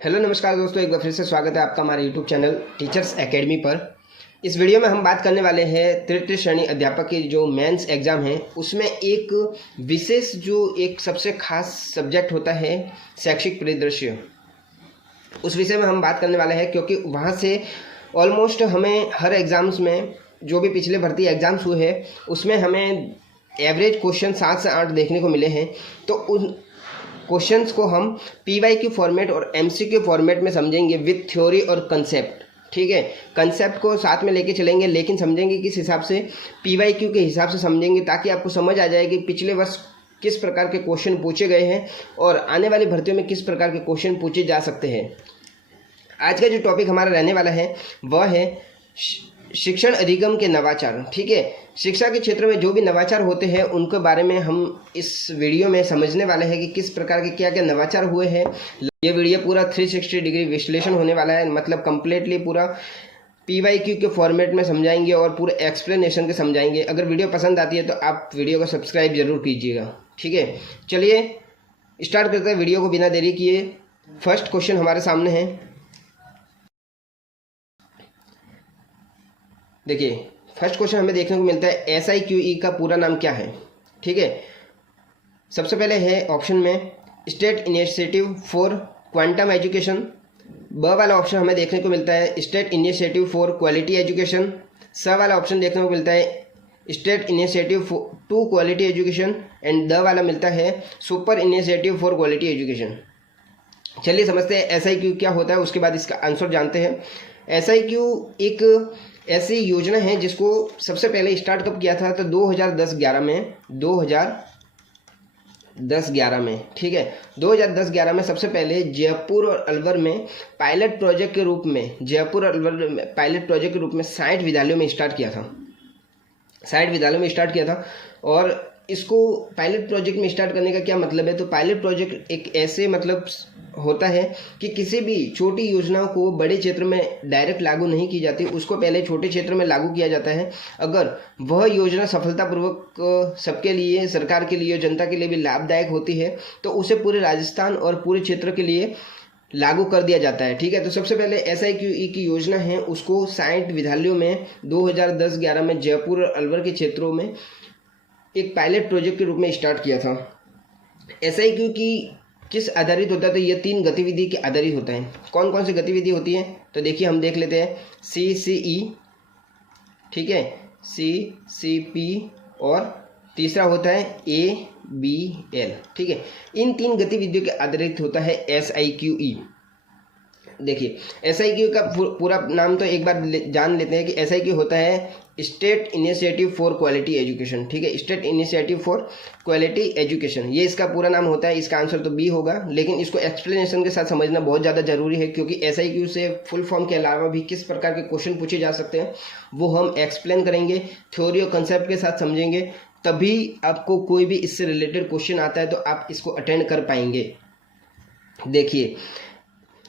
Hello नमस्कार दोस्तों, एक बार फिर से स्वागत है आपका हमारे यूट्यूब चैनल टीचर्स एकेडमी पर। इस वीडियो में हम बात करने वाले हैं तृतीय श्रेणी अध्यापक की जो मेंस एग्ज़ाम है उसमें एक विशेष जो एक सबसे खास सब्जेक्ट होता है शैक्षिक परिदृश्य, उस विषय में हम बात करने वाले हैं। क्योंकि वहाँ से ऑलमोस्ट हमें हर एग्ज़ाम्स में जो भी पिछले भर्ती एग्ज़ाम्स हुए हैं उसमें हमें एवरेज क्वेश्चन 7 से 8 देखने को मिले हैं। तो उन क्वेश्चंस को हम पीवाईक्यू फॉर्मेट और एमसीक्यू फॉर्मेट में समझेंगे विद थ्योरी और कंसेप्ट। ठीक है, कंसेप्ट को साथ में लेके चलेंगे लेकिन समझेंगे किस हिसाब से, पीवाईक्यू के हिसाब से समझेंगे, ताकि आपको समझ आ जाए कि पिछले वर्ष किस प्रकार के क्वेश्चन पूछे गए हैं और आने वाली भर्तियों में किस प्रकार के क्वेश्चन पूछे जा सकते हैं। आज का जो टॉपिक हमारा रहने वाला है वह है शिक्षण अधिगम के नवाचार। ठीक है, शिक्षा के क्षेत्र में जो भी नवाचार होते हैं उनके बारे में हम इस वीडियो में समझने वाले हैं कि किस प्रकार के क्या क्या नवाचार हुए हैं। ये वीडियो पूरा 360 डिग्री विश्लेषण होने वाला है, मतलब कंप्लीटली पूरा पीवाईक्यू के फॉर्मेट में समझाएंगे और पूरे एक्सप्लेनेशन के समझाएंगे। अगर वीडियो पसंद आती है तो आप वीडियो को सब्सक्राइब जरूर कीजिएगा। ठीक है, चलिए स्टार्ट करते हैं वीडियो को बिना देरी किए। फर्स्ट क्वेश्चन हमारे सामने है, देखिए फर्स्ट क्वेश्चन हमें देखने को मिलता है SIQE का पूरा नाम क्या है। ठीक है, सबसे पहले है ऑप्शन में state initiative for quantum education. ब वाला ऑप्शन हमें देखने को मिलता है state initiative for quality education. स वाला ऑप्शन देखने को मिलता है state initiative to quality education and द वाला मिलता है super initiative for quality education. चलिए समझते हैं SIQ क्या होता है, उसके बाद इसका आंसर जानते हैं। SIQ एक ऐसी योजना है जिसको सबसे पहले स्टार्ट कब किया था, तो 2010-11 में 2010-11 में। ठीक है, 2010-11 में सबसे पहले जयपुर और अलवर में पायलट प्रोजेक्ट के रूप में, जयपुर और अलवर में पायलट प्रोजेक्ट के रूप में 60 विद्यालयों में स्टार्ट किया था। 60 विद्यालयों में स्टार्ट किया था। और इसको पायलट प्रोजेक्ट में स्टार्ट करने का क्या मतलब है, तो पायलट प्रोजेक्ट एक ऐसे मतलब होता है कि किसी भी छोटी योजना को बड़े क्षेत्र में डायरेक्ट लागू नहीं की जाती, उसको पहले छोटे क्षेत्र में लागू किया जाता है। अगर वह योजना सफलतापूर्वक सबके लिए, सरकार के लिए, जनता के लिए भी लाभदायक होती है तो उसे पूरे राजस्थान और पूरे क्षेत्र के लिए लागू कर दिया जाता है। ठीक है, तो सबसे पहले SIQE की योजना है उसको 60 विद्यालयों में 2010-11 में जयपुर और अलवर के क्षेत्रों में एक पायलट प्रोजेक्ट के रूप में स्टार्ट किया था। SIQ की किस आधारित होता है, तो ये 3 गतिविधि के आधारित होता है। कौन कौन सी गतिविधि होती है, तो देखिए हम देख लेते हैं CCE, ठीक है, CCP और तीसरा होता है ABL। ठीक है, इन 3 गतिविधियों के आधारित होता है SIQE। देखिए SIQ का पूरा नाम तो एक बार जान लेते हैं कि SIQ होता है state initiative for quality education. ठीक है, state initiative for quality education, ये इसका पूरा नाम होता है। इसका आंसर तो बी होगा, लेकिन इसको एक्सप्लेनेशन के साथ समझना बहुत ज़्यादा जरूरी है क्योंकि SIQ से फुल फॉर्म के अलावा भी किस प्रकार के क्वेश्चन पूछे जा सकते हैं वो हम एक्सप्लेन करेंगे, थ्योरी और कंसेप्ट के साथ समझेंगे, तभी आपको कोई भी इससे रिलेटेड क्वेश्चन आता है तो आप इसको अटेंड कर पाएंगे। देखिए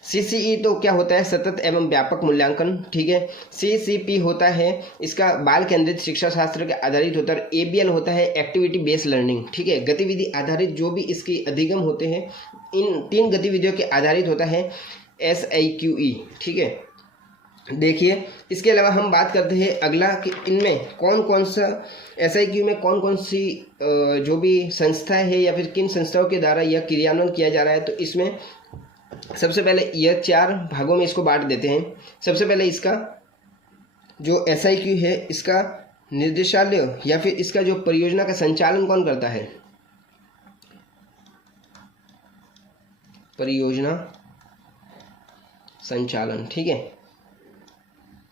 CCE तो क्या होता है, सतत एवं व्यापक मूल्यांकन। ठीक है, CCP होता है इसका बाल केंद्रित शिक्षा शास्त्र के आधारित होता है। ABL होता है एक्टिविटी बेस्ड लर्निंग। ठीक है, गतिविधि आधारित जो भी इसके अधिगम होते हैं, इन 3 गतिविधियों के आधारित होता है SIQE। ठीक है, देखिए इसके अलावा हम बात करते हैं अगला कि इनमें कौन कौन सा SIQ में कौन कौन सी जो भी संस्था है या फिर किन संस्थाओं के द्वारा यह क्रियान्वयन किया जा रहा है। तो इसमें सबसे पहले यह 4 भागों में इसको बांट देते हैं। सबसे पहले इसका जो SIQ है इसका निर्देशालय या फिर इसका जो परियोजना का संचालन कौन करता है, परियोजना संचालन। ठीक है,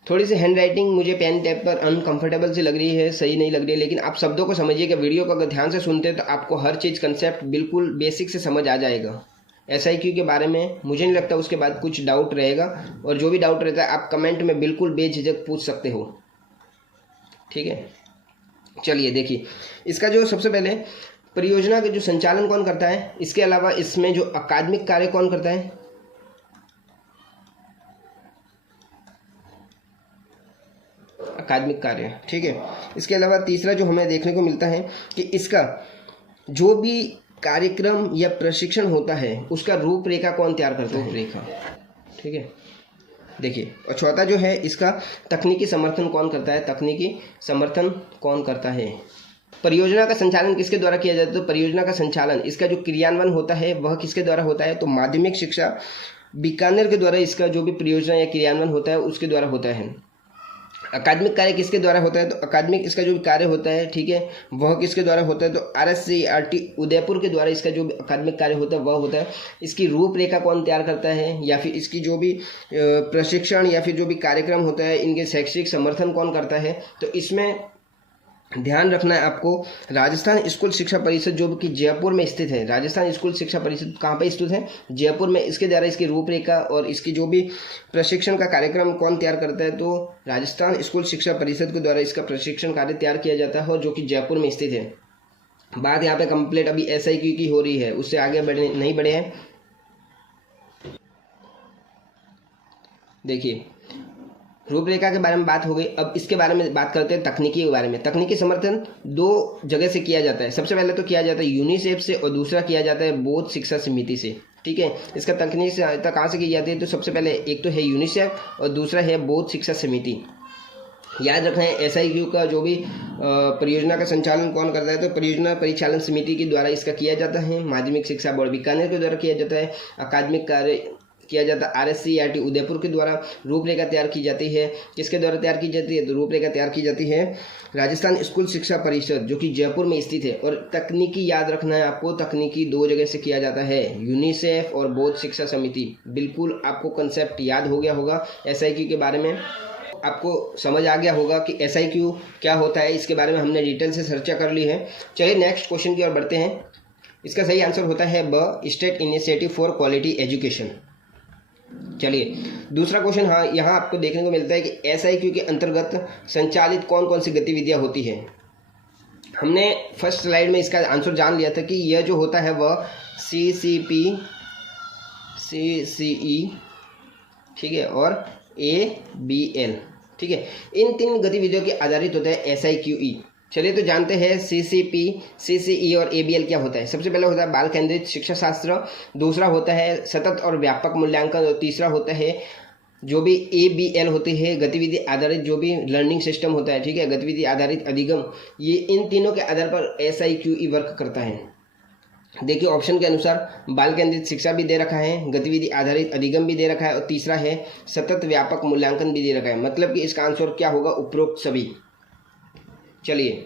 थोड़ी सी हैंड राइटिंग मुझे पेन टैप पर अनकंफर्टेबल सी लग रही है, सही नहीं लग रही है, लेकिन आप शब्दों को समझिएगा। वीडियो को अगर ध्यान से सुनते हैं तो आपको हर चीज़ कंसेप्ट बिल्कुल बेसिक से समझ आ जाएगा। SIQ के बारे में मुझे नहीं लगता उसके बाद कुछ डाउट रहेगा, और जो भी डाउट रहता है आप कमेंट में बिल्कुल बेझिझक पूछ सकते हो। ठीक है, चलिए देखिए इसका जो सबसे पहले परियोजना का जो संचालन कौन करता है, इसके अलावा इसमें जो अकादमिक कार्य कौन करता है, अकादमिक कार्य। ठीक है, इसके अलावा तीसरा जो हमें देखने को मिलता है कि इसका जो भी कार्यक्रम या प्रशिक्षण होता है उसका रूपरेखा कौन तैयार करता है? रूपरेखा, ठीक है। देखिए, और चौथा जो है इसका तकनीकी समर्थन कौन करता है? तकनीकी समर्थन कौन करता है? परियोजना का संचालन किसके द्वारा किया जाता है? तो परियोजना का संचालन, इसका जो क्रियान्वयन होता है वह किसके द्वारा होता है? तो माध्यमिक शिक्षा बीकानेर के द्वारा इसका जो भी परियोजना या क्रियान्वयन होता है उसके द्वारा होता है। अकादमिक कार्य किसके द्वारा होता है? तो अकादमिक इसका जो भी कार्य होता है, ठीक है, वह किसके द्वारा होता है? तो RSCERT उदयपुर के द्वारा इसका जो भी अकादमिक कार्य होता है वह होता है। इसकी रूपरेखा कौन तैयार करता है? या फिर इसकी जो भी प्रशिक्षण या फिर जो भी कार्यक्रम होता है इनके शैक्षिक समर्थन कौन करता है? तो इसमें ध्यान रखना है आपको, राजस्थान स्कूल शिक्षा परिषद जो कि जयपुर में स्थित है। राजस्थान स्कूल शिक्षा परिषद कहाँ पे स्थित है? जयपुर में। इसके द्वारा इसकी रूपरेखा और इसकी जो भी प्रशिक्षण का कार्यक्रम कौन तैयार करता है? तो राजस्थान स्कूल शिक्षा परिषद के द्वारा इसका प्रशिक्षण कार्य तैयार किया जाता है और जो कि जयपुर में स्थित है। बात यहाँ पे कंप्लीट अभी SIQ की हो रही है, उससे आगे नहीं बढ़े हैं। देखिए, रूपरेखा के बारे में बात हो गई। अब इसके बारे में बात करते हैं तकनीकी के बारे में। तकनीकी समर्थन 2 जगह से किया जाता है। सबसे पहले तो किया जाता है यूनिसेफ से और दूसरा किया जाता है बौद्ध शिक्षा समिति से, ठीक है। इसका तकनीकी सहायता कहाँ से की जाती है? तो सबसे पहले एक तो है यूनिसेफ और दूसरा है बौद्ध शिक्षा समिति। याद रखना है SIQ का जो भी परियोजना का संचालन कौन करता है? तो परियोजना परिचालन समिति के द्वारा इसका किया जाता है। माध्यमिक शिक्षा बोर्ड बीकानेर के द्वारा किया जाता है। अकादमिक कार्य किया जाता है RSCERT उदयपुर के द्वारा। रूपरेखा तैयार की जाती है, किसके द्वारा तैयार की जाती है? तो रूपरेखा तैयार की जाती है राजस्थान स्कूल शिक्षा परिषद जो कि जयपुर में स्थित है। और तकनीकी याद रखना है आपको, तकनीकी 2 जगह से किया जाता है, यूनिसेफ और बौद्ध शिक्षा समिति। बिल्कुल आपको कंसेप्ट याद हो गया होगा। SIQ के बारे में आपको समझ आ गया होगा कि SIQ क्या होता है, इसके बारे में हमने डिटेल से चर्चा कर ली है। चलिए नेक्स्ट क्वेश्चन की ओर बढ़ते हैं। इसका सही आंसर होता है ब, state initiative for quality education. चलिए दूसरा क्वेश्चन, हाँ, यहाँ आपको देखने को मिलता है कि SIQ के अंतर्गत संचालित कौन कौन सी गतिविधियाँ होती है। हमने फर्स्ट स्लाइड में इसका आंसर जान लिया था कि यह जो होता है वह CCP, CCE, ठीक है, और ABL, ठीक है, इन 3 गतिविधियों के आधारित होता है SIQE। चलिए तो जानते हैं CCP, CCE और ABL क्या होता है। सबसे पहले होता है बाल केंद्रित शिक्षा शास्त्र, दूसरा होता है सतत और व्यापक मूल्यांकन और तीसरा होता है जो भी ABL होती है गतिविधि आधारित जो भी लर्निंग सिस्टम होता है, ठीक है, गतिविधि आधारित अधिगम। ये इन तीनों के आधार पर SIQE वर्क करता है। देखिए ऑप्शन के अनुसार बाल केंद्रित शिक्षा भी दे रखा है, गतिविधि आधारित अधिगम भी दे रखा है और तीसरा है सतत व्यापक मूल्यांकन भी दे रखा है। मतलब कि इसका आंसर क्या होगा? उपरोक्त सभी। चलिए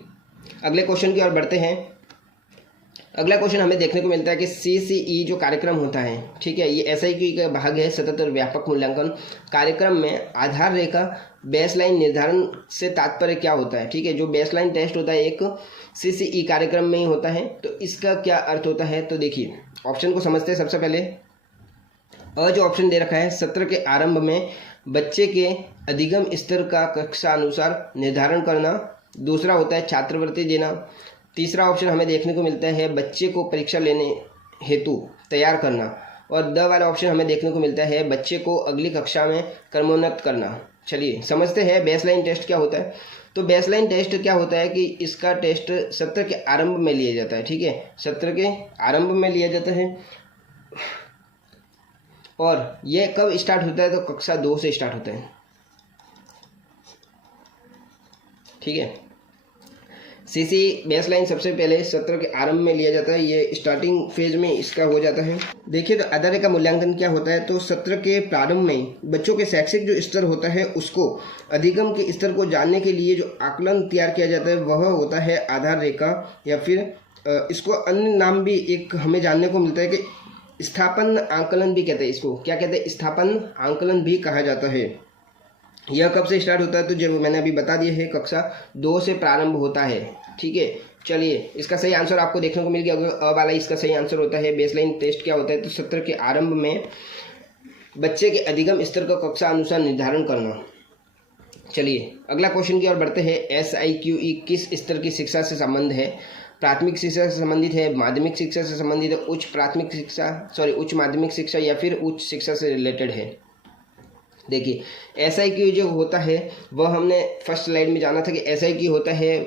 अगले क्वेश्चन की ओर बढ़ते हैं। अगला क्वेश्चन हमें देखने को मिलता है कि CCE जो कार्यक्रम होता है, ठीक है, ये SIQ का भाग है, सतत और व्यापक मूल्यांकन। कार्यक्रम में आधार रेखा बेसलाइन निर्धारण से तात्पर्य क्या होता है? ठीक है, जो बेसलाइन टेस्ट होता है एक CCE कार्यक्रम में ही होता है। तो इसका क्या अर्थ होता है? तो देखिए ऑप्शन को समझते हैं। सबसे पहले जो ऑप्शन दे रखा है, सत्र के आरंभ में बच्चे के अधिगम स्तर का कक्षा अनुसार निर्धारण करना। दूसरा होता है छात्रवृत्ति देना। तीसरा ऑप्शन हमें देखने को मिलता है बच्चे को परीक्षा लेने हेतु तैयार करना। और द वाला ऑप्शन हमें देखने को मिलता है बच्चे को अगली कक्षा में क्रमोन्नत करना। चलिए समझते हैं बेसलाइन टेस्ट क्या होता है। तो बेसलाइन टेस्ट क्या होता है कि इसका टेस्ट सत्र के आरंभ में लिया जाता है, ठीक है, सत्र के आरंभ में लिया जाता है। और यह कब स्टार्ट होता है? तो कक्षा 2 से स्टार्ट होता है, ठीक है। CCE बेसलाइन सबसे पहले सत्र के आरंभ में लिया जाता है, ये स्टार्टिंग फेज में इसका हो जाता है। देखिए तो आधार का मूल्यांकन क्या होता है? तो सत्र के प्रारंभ में बच्चों के शैक्षिक जो स्तर होता है उसको अधिगम के स्तर को जानने के लिए जो आकलन तैयार किया जाता है वह होता है आधार रेखा, या फिर इसको अन्य नाम भी एक हमें जानने को मिलता है कि स्थापन आंकलन भी कहते हैं। इसको क्या कहते हैं? स्थापन आंकलन भी कहा जाता है। यह कब से स्टार्ट होता है? तो जो मैंने अभी बता दिया है कक्षा 2 से प्रारंभ होता है, ठीक है। चलिए इसका सही आंसर आपको देखने को मिल गया। अ वाला इसका सही आंसर होता है बेसलाइन टेस्ट क्या होता है? तो सत्र के आरंभ में बच्चे के अधिगम स्तर का कक्षा अनुसार निर्धारण करना। चलिए अगला क्वेश्चन की ओर बढ़ते हैं। SIQE किस स्तर की शिक्षा से संबंध है? प्राथमिक शिक्षा से संबंधित है, माध्यमिक शिक्षा से संबंधित है, उच्च माध्यमिक शिक्षा या फिर उच्च शिक्षा से रिलेटेड है। देखिए SIQ जो होता है वह हमने फर्स्ट स्लाइड में जाना था कि SIQ होता है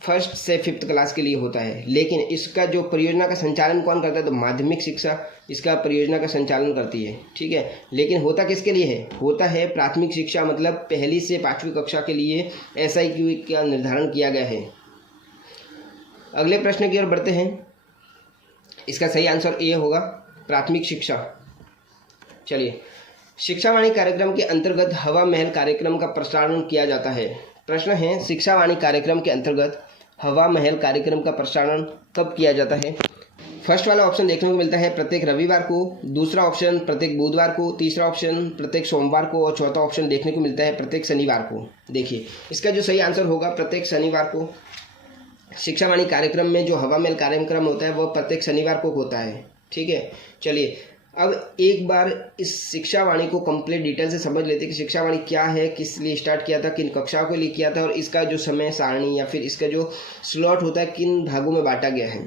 फर्स्ट से 5th क्लास के लिए होता है, लेकिन इसका जो परियोजना का संचालन कौन करता है, तो माध्यमिक शिक्षा इसका परियोजना का संचालन करती है। ठीक है, लेकिन होता किसके लिए है, होता है प्राथमिक शिक्षा मतलब 1ली से 5वीं कक्षा के लिए SIQ का निर्धारण किया गया है। अगले प्रश्न की ओर बढ़ते हैं। इसका सही आंसर ए होगा, प्राथमिक शिक्षा। चलिए, शिक्षावाणी कार्यक्रम के अंतर्गत हवा महल कार्यक्रम का प्रसारण किया जाता है। प्रश्न है, शिक्षावाणी कार्यक्रम के अंतर्गत हवा महल कार्यक्रम का प्रसारण कब किया जाता है। फर्स्ट वाला ऑप्शन देखने को मिलता है प्रत्येक रविवार को, दूसरा ऑप्शन प्रत्येक बुधवार को, तीसरा ऑप्शन प्रत्येक सोमवार को और चौथा ऑप्शन देखने को मिलता है प्रत्येक शनिवार को। देखिए, इसका जो सही आंसर होगा प्रत्येक शनिवार को। शिक्षावाणी कार्यक्रम में जो हवा महल कार्यक्रम होता है वह प्रत्येक शनिवार को होता है। ठीक है, चलिए अब एक बार इस शिक्षावाणी को कंप्लीट डिटेल से समझ लेते हैं कि शिक्षावाणी क्या है, किस लिए स्टार्ट किया था, किन कक्षाओं के लिए किया था और इसका जो समय सारणी या फिर इसका जो स्लॉट होता है किन भागों में बांटा गया है।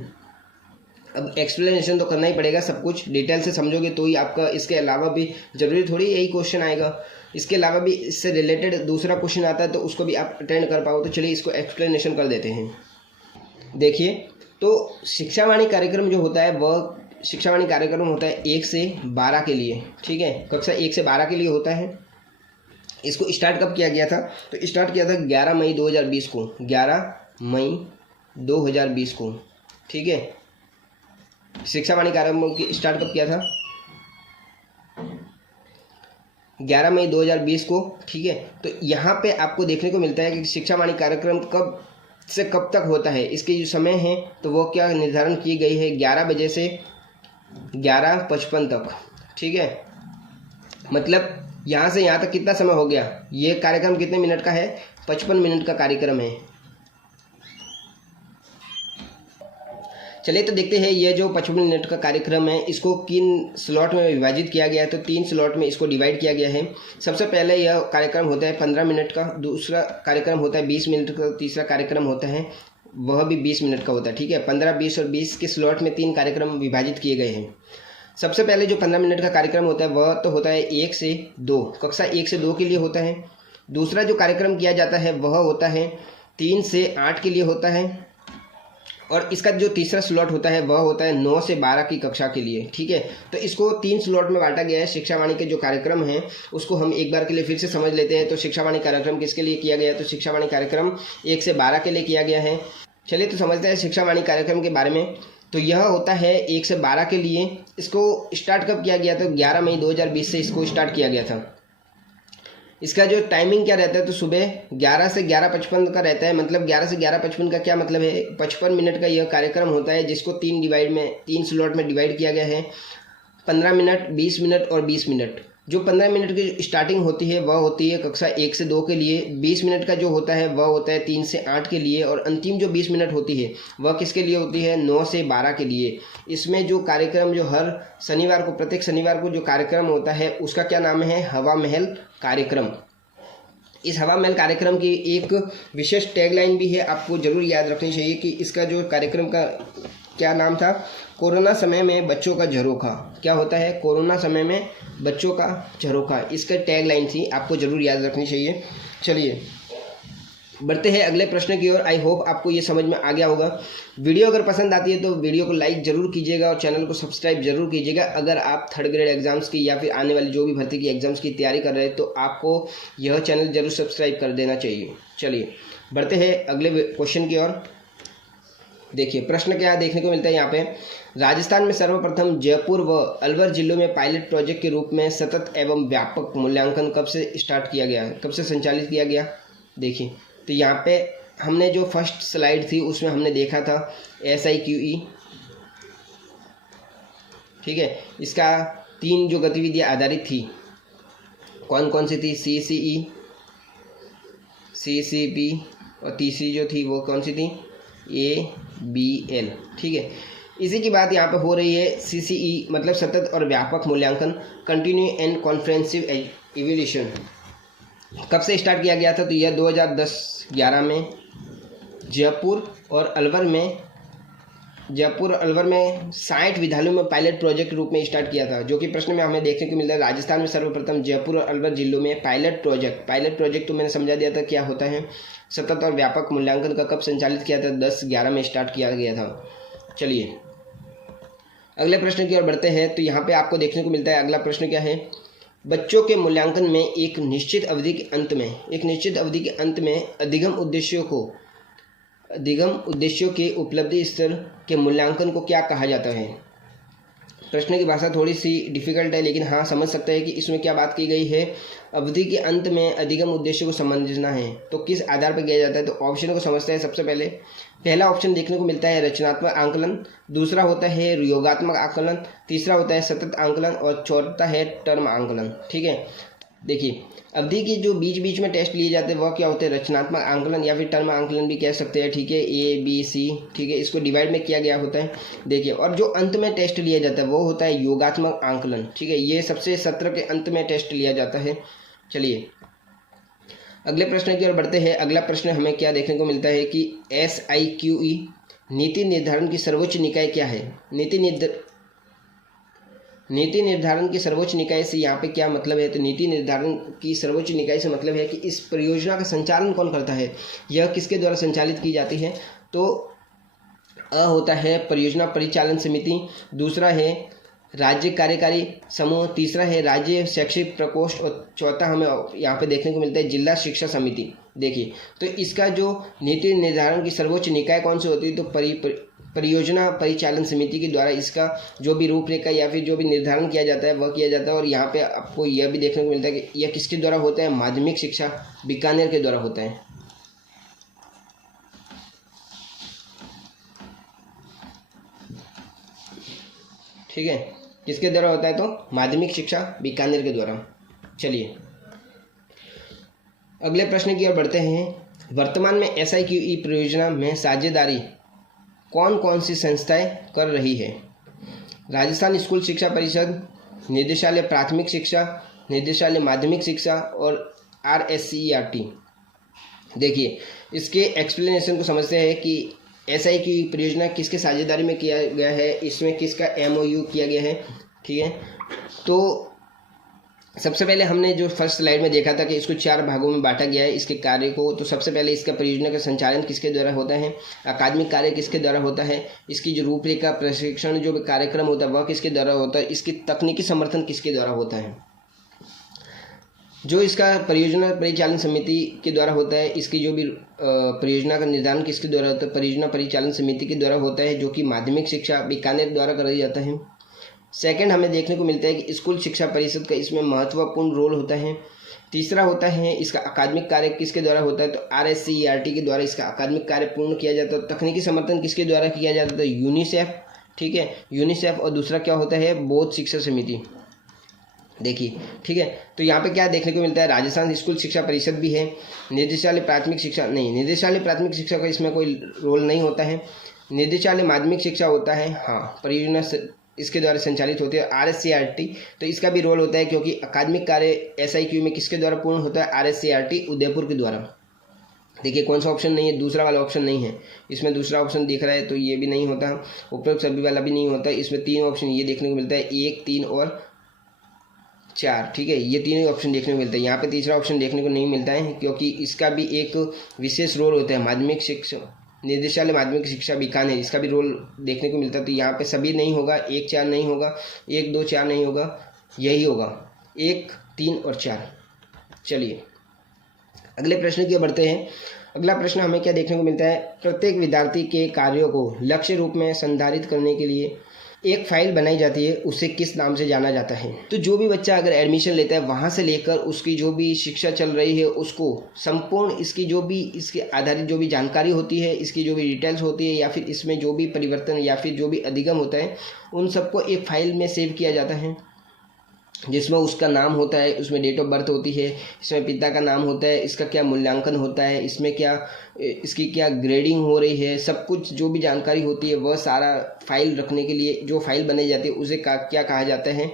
अब एक्सप्लेनेशन तो करना ही पड़ेगा, सब कुछ डिटेल से समझोगे तो ही आपका इसके अलावा भी जरूरी थोड़ी यही क्वेश्चन आएगा, इसके अलावा भी इससे रिलेटेड दूसरा क्वेश्चन आता है तो उसको भी आप अटेंड कर पाओ। तो चलिए इसको एक्सप्लेनेशन कर देते हैं। देखिए, तो शिक्षावाणी कार्यक्रम जो होता है वह शिक्षावाणी कार्यक्रम होता है 1 से 12 के लिए। ठीक है, कक्षा 1 से 12 के लिए होता है। इसको स्टार्ट कब किया गया था, तो स्टार्ट किया था 11 मई 2020 को, 11 मई 2020 को। ठीक है, शिक्षावाणी कार्यक्रम की स्टार्ट कब किया था, 11 मई 2020 को। ठीक है, तो यहाँ पे आपको देखने को मिलता है कि शिक्षावाणी कार्यक्रम कब से कब तक होता है, इसके जो समय है तो वो क्या निर्धारण की गई है, 11 बजे से 11:55 तक। ठीक है, मतलब यहाँ से यहाँ तक कितना समय हो गया, ये कार्यक्रम कितने मिनट का है, 55 मिनट का कार्यक्रम है। चलिए तो देखते हैं ये जो 55 मिनट का कार्यक्रम है इसको किन स्लॉट में विभाजित किया गया है। तो 3 स्लॉट में इसको डिवाइड किया गया है। सबसे पहले यह कार्यक्रम होता है 15 मिनट का, दूसरा कार्यक्रम होता है 20 मिनट का, तीसरा कार्यक्रम होता है वह भी 20 मिनट का होता है। ठीक है, 15, 20 और 20 के स्लॉट में 3 कार्यक्रम विभाजित किए गए हैं। सबसे पहले जो 15 मिनट का कार्यक्रम होता है वह तो होता है 1 से 2, कक्षा 1 से 2 के लिए होता है। दूसरा जो कार्यक्रम किया जाता है वह होता है 3 से 8 के लिए होता है और इसका जो तीसरा स्लॉट होता है वह होता है 9 से 12 की कक्षा के लिए। ठीक है, तो इसको 3 स्लॉट में बांटा गया है। शिक्षावाणी के जो कार्यक्रम हैं उसको हम एक बार के लिए फिर से समझ लेते हैं। तो शिक्षावाणी कार्यक्रम किसके लिए किया गया है, तो शिक्षावाणी कार्यक्रम 1 से 12 के लिए किया गया है। चलिए तो समझते हैं शिक्षावाणी कार्यक्रम के बारे में। तो यह होता है 1 से 12 के लिए। इसको स्टार्ट कब किया गया था, 11 मई 2020 से इसको स्टार्ट किया गया था। इसका जो टाइमिंग क्या रहता है, तो सुबह 11 से 11:55 का रहता है। मतलब 11 से 11:55 का क्या मतलब है, 55 मिनट का यह कार्यक्रम होता है जिसको 3 स्लॉट में डिवाइड किया गया है, 15 मिनट, 20 मिनट और 20 मिनट। जो 15 मिनट की स्टार्टिंग होती है वह होती है कक्षा 1 से 2 के लिए, 20 मिनट का जो होता है वह होता है 3 से 8 के लिए और अंतिम जो 20 मिनट होती है वह किसके लिए होती है, 9 से 12 के लिए। इसमें जो कार्यक्रम जो हर शनिवार को, प्रत्येक शनिवार को जो कार्यक्रम होता है उसका क्या नाम है, हवा महल कार्यक्रम। इस हवा महल कार्यक्रम की एक विशेष टैगलाइन भी है, आपको जरूर याद रखनी चाहिए कि इसका जो कार्यक्रम का क्या नाम था, कोरोना समय में बच्चों का झरोखा। क्या होता है, कोरोना समय में बच्चों का झरोखा, इसका टैगलाइन थी, आपको जरूर याद रखनी चाहिए। चलिए बढ़ते हैं अगले प्रश्न की ओर। आई होप आपको ये समझ में आ गया होगा। वीडियो अगर पसंद आती है तो वीडियो को लाइक जरूर कीजिएगा और चैनल को सब्सक्राइब जरूर कीजिएगा। अगर आप 3rd ग्रेड एग्जाम्स की या फिर आने वाली जो भी भर्ती की एग्जाम्स की तैयारी कर रहे हैं तो आपको यह चैनल जरूर सब्सक्राइब कर देना चाहिए। चलिए बढ़ते हैं अगले क्वेश्चन की ओर। देखिए प्रश्न क्या देखने को मिलता है यहाँ पे, राजस्थान में सर्वप्रथम जयपुर व अलवर जिलों में पायलट प्रोजेक्ट के रूप में सतत एवं व्यापक मूल्यांकन कब से स्टार्ट किया गया, कब से संचालित किया गया। देखिए तो यहाँ पे हमने जो फर्स्ट स्लाइड थी उसमें हमने देखा था SIQE। ठीक है, इसका 3 जो गतिविधियाँ आधारित थी कौन कौन सी थी, CCE, CCP और तीसरी जो थी वो कौन सी थी, ABL। ठीक है, इसी की बात यहाँ पे हो रही है। CCE मतलब सतत और व्यापक मूल्यांकन, कंटिन्यू एंड कॉन्फ्रेंसिव इवैल्यूएशन, कब से स्टार्ट किया गया था, तो यह 2010-11 में जयपुर और अलवर में जयपुर और अलवर में 60 विद्यालयों में पायलट प्रोजेक्ट के रूप में स्टार्ट किया था, जो कि प्रश्न में हमें देखने को मिलता है। राजस्थान में सर्वप्रथम जयपुर और अलवर जिलों में पायलट प्रोजेक्ट तो मैंने समझा दिया था क्या होता है। सतत और व्यापक मूल्यांकन का कब संचालित किया था? 10/11 में स्टार्ट किया गया था। चलिए अगले प्रश्न की ओर बढ़ते हैं। तो यहाँ पे आपको देखने को मिलता है अगला प्रश्न क्या है, बच्चों के मूल्यांकन में एक निश्चित अवधि के अंत में अधिगम उद्देश्यों के उपलब्धि स्तर के मूल्यांकन को क्या कहा जाता है? प्रश्न की भाषा थोड़ी सी डिफिकल्ट है, लेकिन हाँ समझ सकते हैं कि इसमें क्या बात की गई है। अवधि के अंत में अधिगम उद्देश्य को समझना है तो किस आधार पर किया जाता है? तो ऑप्शन को समझते हैं। सबसे पहले पहला ऑप्शन देखने को मिलता है रचनात्मक आंकलन, दूसरा होता है योगात्मक आंकलन, तीसरा होता है सतत आंकलन और चौथा है टर्म आंकलन। ठीक है, देखिए अवधि की जो बीच में टेस्ट लिए जाते हैं वह क्या होते हैं? रचनात्मक आंकलन या फिर टर्म आंकलन भी कह सकते हैं। ठीक है, ABC, ठीक है, इसको डिवाइड में किया गया होता है। देखिए, और जो अंत में टेस्ट लिया जाता है वो होता है योगात्मक आंकलन। ठीक है, ये सबसे सत्र के अंत में टेस्ट लिया जाता है। चलिए अगले प्रश्न की ओर बढ़ते हैं। अगला प्रश्न हमें क्या देखने को मिलता है कि SIQE नीति निर्धारण की सर्वोच्च निकाय क्या है? नीति निर्धारण की सर्वोच्च निकाय से यहाँ पे क्या मतलब है? तो नीति निर्धारण की सर्वोच्च निकाय से मतलब है कि इस परियोजना का संचालन कौन करता है, यह किसके द्वारा संचालित की जाती है? तो अ होता है परियोजना परिचालन समिति, दूसरा है राज्य कार्यकारी समूह, तीसरा है राज्य शैक्षिक प्रकोष्ठ और चौथा हमें यहाँ पे देखने को मिलता है जिला शिक्षा समिति। देखिए, तो इसका जो नीति निर्धारण की सर्वोच्च निकाय कौन सी होती है? तो परियोजना परिचालन समिति के द्वारा इसका जो भी रूपरेखा या फिर जो भी निर्धारण किया जाता है वह किया जाता है। और यहाँ पे आपको यह भी देखने को मिलता है कि यह किसके द्वारा होता है? माध्यमिक शिक्षा बीकानेर के द्वारा होता है। ठीक है, किसके द्वारा होता है? तो माध्यमिक शिक्षा बीकानेर के द्वारा। चलिए अगले प्रश्न की ओर बढ़ते हैं। वर्तमान में SIQE परियोजना में साझेदारी कौन कौन सी संस्थाएं कर रही है? राजस्थान स्कूल शिक्षा परिषद, निदेशालय प्राथमिक शिक्षा, निदेशालय माध्यमिक शिक्षा और RSCERT। देखिए इसके एक्सप्लेनेशन को समझते हैं कि SIQE परियोजना किसके साझेदारी में किया गया है, इसमें किसका MOU किया गया है। ठीक है, तो सबसे पहले हमने जो फर्स्ट स्लाइड में देखा था कि इसको 4 भागों में बांटा गया है इसके कार्य को। तो सबसे पहले इसका परियोजना का संचालन किसके द्वारा होता है, अकादमिक कार्य किसके द्वारा होता है, इसकी जो रूपरेखा प्रशिक्षण जो कार्यक्रम होता है वह किसके द्वारा होता है, इसकी तकनीकी समर्थन किसके द्वारा होता है। जो इसका परियोजना परिचालन समिति के द्वारा होता है, इसकी जो भी परियोजना का निर्धारण किसके द्वारा होता है, परियोजना परिचालन समिति के द्वारा होता है, जो कि माध्यमिक शिक्षा बीकानेर द्वारा कराया जाता है। सेकंड हमें देखने को मिलता है कि स्कूल शिक्षा परिषद का इसमें महत्वपूर्ण रोल होता है। तीसरा होता है इसका अकादमिक कार्य किसके द्वारा होता है, तो RSCERT के द्वारा इसका अकादमिक कार्य पूर्ण किया जाता है। तकनीकी समर्थन किसके द्वारा किया जाता है, यूनिसेफ। ठीक है, यूनिसेफ। और दूसरा क्या होता है, बौद्ध शिक्षा समिति। देखिए ठीक है, तो यहाँ पे क्या देखने को मिलता है, राजस्थान स्कूल शिक्षा परिषद भी है, निदेशालय प्राथमिक शिक्षा नहीं, निदेशालय प्राथमिक शिक्षा का इसमें कोई रोल नहीं होता है। निदेशालय माध्यमिक शिक्षा होता है, हाँ, परियोजना इसके द्वारा संचालित होती है। RSCERT तो इसका भी रोल होता है, क्योंकि अकादमिक कार्य SIQE में किसके द्वारा पूर्ण होता है, RSCERT उदयपुर के द्वारा। देखिए कौन सा ऑप्शन नहीं है, दूसरा वाला ऑप्शन नहीं है, इसमें दूसरा ऑप्शन दिख रहा है तो ये भी नहीं होता, उपरोक्त सभी वाला भी नहीं होता। इसमें 3 ऑप्शन ये देखने को मिलता है, 1, 3 और 4। ठीक है, ये 3 ऑप्शन देखने को मिलता है। यहाँ पे तीसरा ऑप्शन देखने को नहीं मिलता है, क्योंकि इसका भी एक विशेष रोल होता है, माध्यमिक शिक्षा निदेशालय माध्यमिक शिक्षा बीकानेर, इसका भी रोल देखने को मिलता है। तो यहाँ पे सभी नहीं होगा, 1, 4 नहीं होगा, 1, 2, 4 नहीं होगा, यही होगा 1, 3 और 4। चलिए अगले प्रश्न की ओर बढ़ते हैं। अगला प्रश्न हमें क्या देखने को मिलता है, प्रत्येक विद्यार्थी के कार्यों को लक्ष्य रूप में संधारित करने के लिए एक फाइल बनाई जाती है, उसे किस नाम से जाना जाता है। तो जो भी बच्चा अगर एडमिशन लेता है वहाँ से लेकर उसकी जो भी शिक्षा चल रही है उसको संपूर्ण इसकी जो भी इसके आधारित जो भी जानकारी होती है, इसकी जो भी डिटेल्स होती है, या फिर इसमें जो भी परिवर्तन या फिर जो भी अधिगम होता है, उन सबको एक फाइल में सेव किया जाता है, जिसमें उसका नाम होता है, उसमें डेट ऑफ बर्थ होती है, इसमें पिता का नाम होता है, इसका क्या मूल्यांकन होता है, इसमें क्या इसकी क्या ग्रेडिंग हो रही है, सब कुछ जो भी जानकारी होती है वह सारा फाइल रखने के लिए जो फाइल बनाई जाती है उसे क्या कहा जाता है।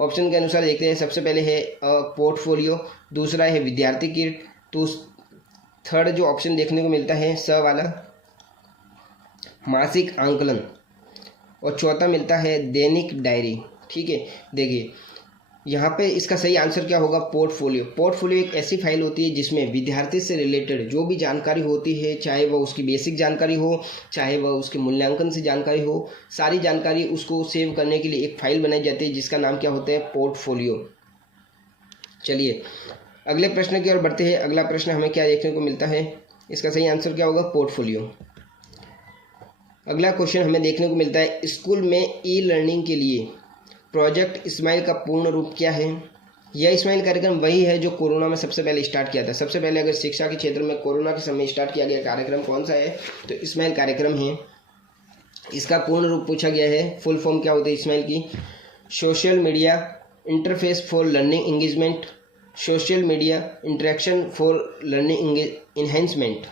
ऑप्शन के अनुसार देखते हैं। सबसे पहले है पोर्टफोलियो, दूसरा है विद्यार्थी किट, तो थर्ड जो ऑप्शन देखने को मिलता है स वाला मासिक आंकलन, और चौथा मिलता है दैनिक डायरी। ठीक है, देखिए यहाँ पे इसका सही आंसर क्या होगा, पोर्टफोलियो। पोर्टफोलियो एक ऐसी फाइल होती है जिसमें विद्यार्थी से रिलेटेड जो भी जानकारी होती है, चाहे वह उसकी बेसिक जानकारी हो, चाहे वह उसके मूल्यांकन से जानकारी हो, सारी जानकारी उसको सेव करने के लिए एक फाइल बनाई जाती है जिसका नाम क्या होता है, पोर्टफोलियो। चलिए अगले प्रश्न की ओर बढ़ते हैं। अगला प्रश्न हमें क्या देखने को मिलता है, इसका सही आंसर क्या होगा, पोर्टफोलियो। अगला क्वेश्चन हमें देखने को मिलता है, स्कूल में ई लर्निंग के लिए प्रोजेक्ट स्माइल का पूर्ण रूप क्या है। यह स्माइल कार्यक्रम वही है जो कोरोना में सबसे पहले स्टार्ट किया था। सबसे पहले अगर शिक्षा के क्षेत्र में कोरोना के समय स्टार्ट किया गया कार्यक्रम कौन सा है, तो स्माइल कार्यक्रम है। इसका पूर्ण रूप पूछा गया है, फुल फॉर्म क्या होती है स्माइल की, social media interface for learning engagement, social media interaction for learning enhancement,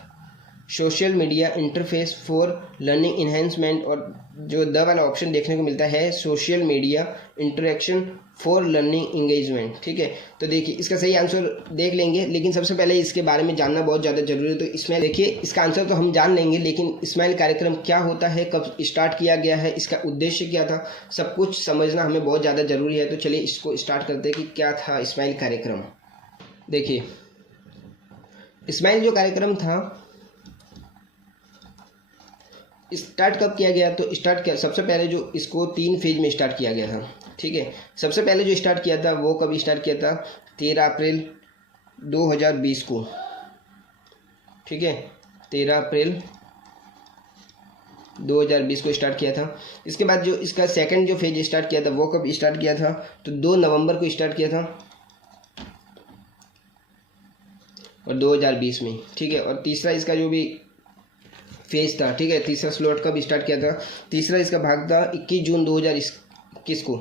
social media interface for learning enhancement, और जो द वाला ऑप्शन देखने को मिलता है social media interaction for learning engagement. ठीक है, तो देखिए इसका सही आंसर देख लेंगे, लेकिन सबसे पहले इसके बारे में जानना बहुत ज़्यादा जरूरी है। तो इसमें देखिए इसका आंसर तो हम जान लेंगे, लेकिन स्माइल कार्यक्रम क्या होता है, कब स्टार्ट किया गया है, इसका उद्देश्य क्या था, सब कुछ समझना हमें बहुत ज़्यादा जरूरी है। तो चलिए इसको स्टार्ट करते हैं कि क्या था स्माइल कार्यक्रम। देखिए स्माइल जो कार्यक्रम था स्टार्ट कब किया गया, तो स्टार्ट किया सबसे पहले जो इसको 3 फेज में स्टार्ट किया गया था। ठीक है, सबसे पहले जो स्टार्ट किया था वो कब स्टार्ट किया था, 13 अप्रैल 2020 को। ठीक है, 13 अप्रैल 2020 को स्टार्ट किया था। इसके बाद जो इसका सेकंड जो फेज स्टार्ट किया था वो कब स्टार्ट किया था, तो 2 नवंबर को स्टार्ट किया था और 2020 में। ठीक है, और तीसरा इसका जो भी फेज था, ठीक है, तीसरा स्लॉट कब स्टार्ट किया था, तीसरा इसका भाग था 21 जून 2021 को।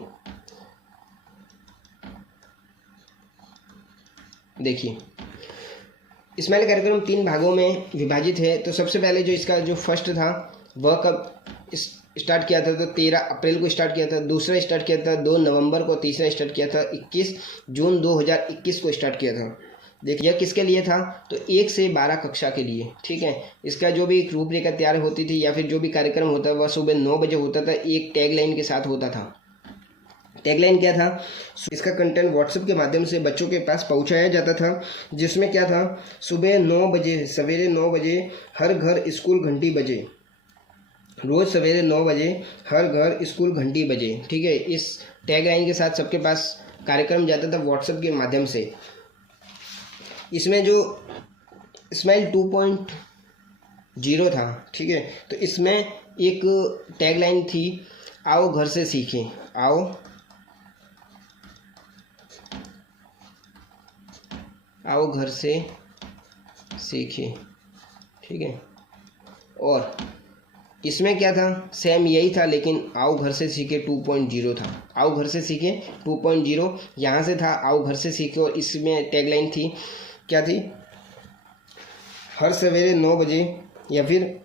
देखिए स्माइल कार्यक्रम 3 भागों में विभाजित है। तो सबसे पहले जो इसका जो फर्स्ट था वह कब स्टार्ट किया था, तो 13 अप्रैल को स्टार्ट किया था। दूसरा स्टार्ट किया था 2 नवंबर को। तीसरा स्टार्ट किया था 21 जून 2021 को स्टार्ट किया था। देखिए यह किसके लिए था, तो 1 से 12 कक्षा के लिए। ठीक है, इसका जो भी एक रूपरेखा तैयार होती थी या फिर जो भी कार्यक्रम होता वह सुबह 9 बजे होता था, एक टैगलाइन के साथ होता था। टैगलाइन क्या था, इसका कंटेंट व्हाट्सएप के माध्यम से बच्चों के पास पहुंचाया जाता था, जिसमें क्या था, सुबह 9 बजे, सवेरे 9 बजे हर घर स्कूल घंटी बजे, रोज़ सवेरे 9 बजे हर घर स्कूल घंटी बजे। ठीक है, इस टैगलाइन के साथ सबके पास कार्यक्रम जाता था व्हाट्सएप के माध्यम से। इसमें जो स्माइल 2.0 था, ठीक है, तो इसमें एक टैगलाइन थी, आओ घर से सीखें, आओ घर से सीखें। ठीक है, और इसमें क्या था, सेम यही था, लेकिन आओ घर से सीखे 2.0 था। आओ घर से सीखे 2.0 यहाँ से था, आओ घर से सीखे, और इसमें टैगलाइन थी क्या थी, हर सवेरे 9 बजे या फिर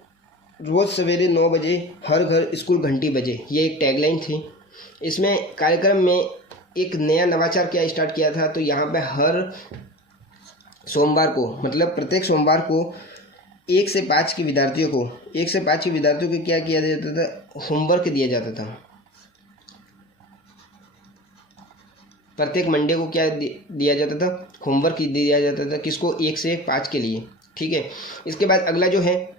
रोज़ सवेरे 9 बजे हर घर स्कूल घंटी बजे, ये एक टैगलाइन थी। इसमें कार्यक्रम में एक नया नवाचार क्या स्टार्ट किया था, तो यहाँ पे हर सोमवार को, मतलब प्रत्येक सोमवार को 1 से 5 के विद्यार्थियों को क्या किया जाता था, होमवर्क दिया जाता था। प्रत्येक मंडे को क्या दिया जाता था, होमवर्क दिया जाता था, किसको, 1 से 5 के लिए। ठीक है, इसके बाद अगला जो है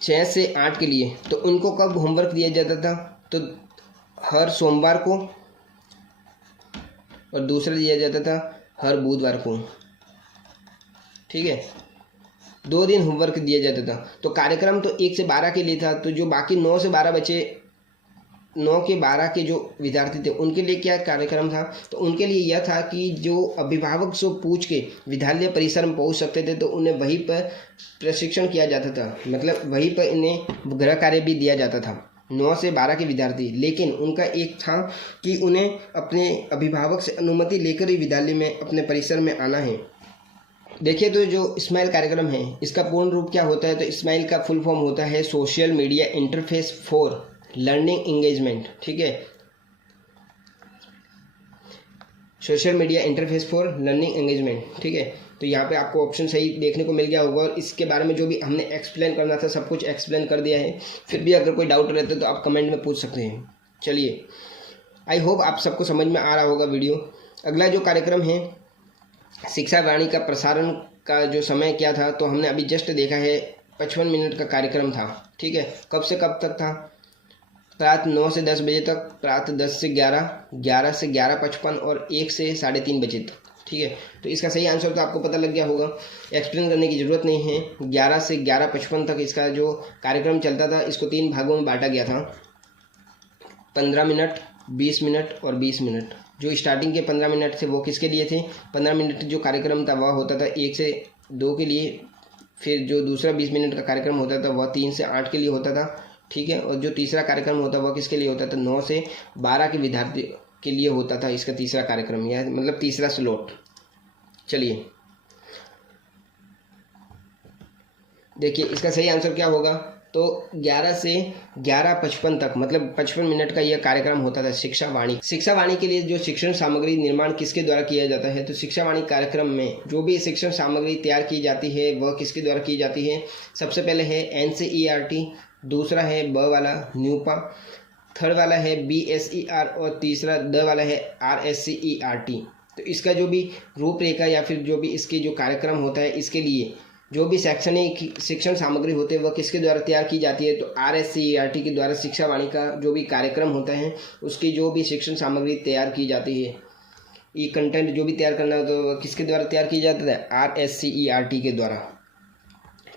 6 से 8 के लिए, तो उनको कब होमवर्क दिया जाता था, तो हर सोमवार को, और दूसरा दिया जाता था हर बुधवार को। ठीक है, 2 दिन होमवर्क दिया जाता था। तो कार्यक्रम तो 1 से 12 के लिए था, तो जो बाकी 9 से 12 बच्चे, 9 के 12 के जो विद्यार्थी थे उनके लिए क्या कार्यक्रम था, तो उनके लिए यह था कि जो अभिभावक से पूछ के विद्यालय परिसर में पहुंच सकते थे, तो उन्हें वहीं पर प्रशिक्षण किया जाता था, मतलब वहीं पर इन्हें गृह कार्य भी दिया जाता था 9 से 12 के विद्यार्थी। लेकिन उनका एक था कि उन्हें अपने अभिभावक से अनुमति लेकर ही विद्यालय में अपने परिसर में आना है। देखिए तो जो स्माइल कार्यक्रम है इसका पूर्ण रूप क्या होता है, तो स्माइल का फुल फॉर्म होता है social media interface for learning engagement. ठीक है, social media interface for learning engagement, ठीक है। तो यहाँ पे आपको ऑप्शन सही देखने को मिल गया होगा और इसके बारे में जो भी हमने एक्सप्लेन करना था सब कुछ एक्सप्लेन कर दिया है। फिर भी अगर कोई डाउट रहता है तो आप कमेंट में पूछ सकते हैं। चलिए, आई होप आप सबको समझ में आ रहा होगा वीडियो। अगला जो कार्यक्रम है शिक्षा वाणी का प्रसारण का जो समय क्या था, तो हमने अभी जस्ट देखा है 55 मिनट का कार्यक्रम था, ठीक है। कब से कब तक था? रात 9 से 10 बजे तक, रात 10 से 11, 11 से 11:55 और 1 से 3:30 बजे तक, ठीक है। तो इसका सही आंसर तो आपको पता लग गया होगा, एक्सप्लेन करने की ज़रूरत नहीं है। 11 से 11:55 तक इसका जो कार्यक्रम चलता था, इसको 3 भागों में बांटा गया था, 15 मिनट, 20 मिनट और 20 मिनट। जो स्टार्टिंग के 15 मिनट थे वो किसके लिए थे? 15 मिनट जो कार्यक्रम था वह होता था 1 से 2 के लिए। फिर जो दूसरा 20 मिनट का कार्यक्रम होता था वह 3 से 8 के लिए होता था, ठीक है। और जो तीसरा कार्यक्रम होता वह किसके लिए होता था? 9 से 12 के विद्यार्थी के लिए होता था इसका तीसरा कार्यक्रम, या मतलब तीसरा स्लॉट। चलिए देखिए इसका सही आंसर क्या होगा। तो 11 से 11:55 तक, मतलब 55 मिनट का यह कार्यक्रम होता था शिक्षा वाणी। शिक्षा वाणी के लिए जो शिक्षण सामग्री निर्माण किसके द्वारा किया जाता है? तो शिक्षा वाणी कार्यक्रम में जो भी शिक्षण सामग्री तैयार की जाती है वह किसके द्वारा की जाती है? सबसे पहले है NCERT, दूसरा है ब वाला न्यूपा, थर्ड वाला है BSER और तीसरा द वाला है RSCERT। तो इसका जो भी रूपरेखा या फिर जो भी इसके जो कार्यक्रम होता है, इसके लिए जो भी शैक्षणिक शिक्षण सामग्री होते हैं वह किसके द्वारा तैयार की जाती है? तो RSCERT के द्वारा शिक्षा वाणी का जो भी कार्यक्रम होता है उसकी जो भी शिक्षण सामग्री तैयार की जाती है, ये कंटेंट जो भी तैयार करना होता है वह किसके द्वारा तैयार की जाता है? RSCERT के द्वारा।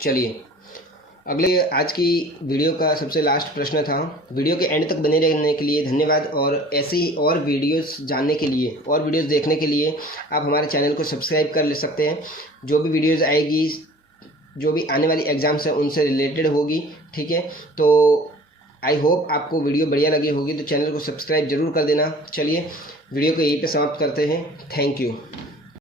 चलिए अगले आज की वीडियो का सबसे लास्ट प्रश्न था। वीडियो के एंड तक बने रहने के लिए धन्यवाद, और ऐसे ही और वीडियोस जानने के लिए और वीडियोस देखने के लिए आप हमारे चैनल को सब्सक्राइब कर ले सकते हैं। जो भी वीडियोस आएगी, जो भी आने वाली एग्ज़ाम्स हैं उनसे रिलेटेड होगी, ठीक है। तो आई होप आपको वीडियो बढ़िया लगी होगी, तो चैनल को सब्सक्राइब जरूर कर देना। चलिए वीडियो को यहीं पे समाप्त करते हैं। Thank you.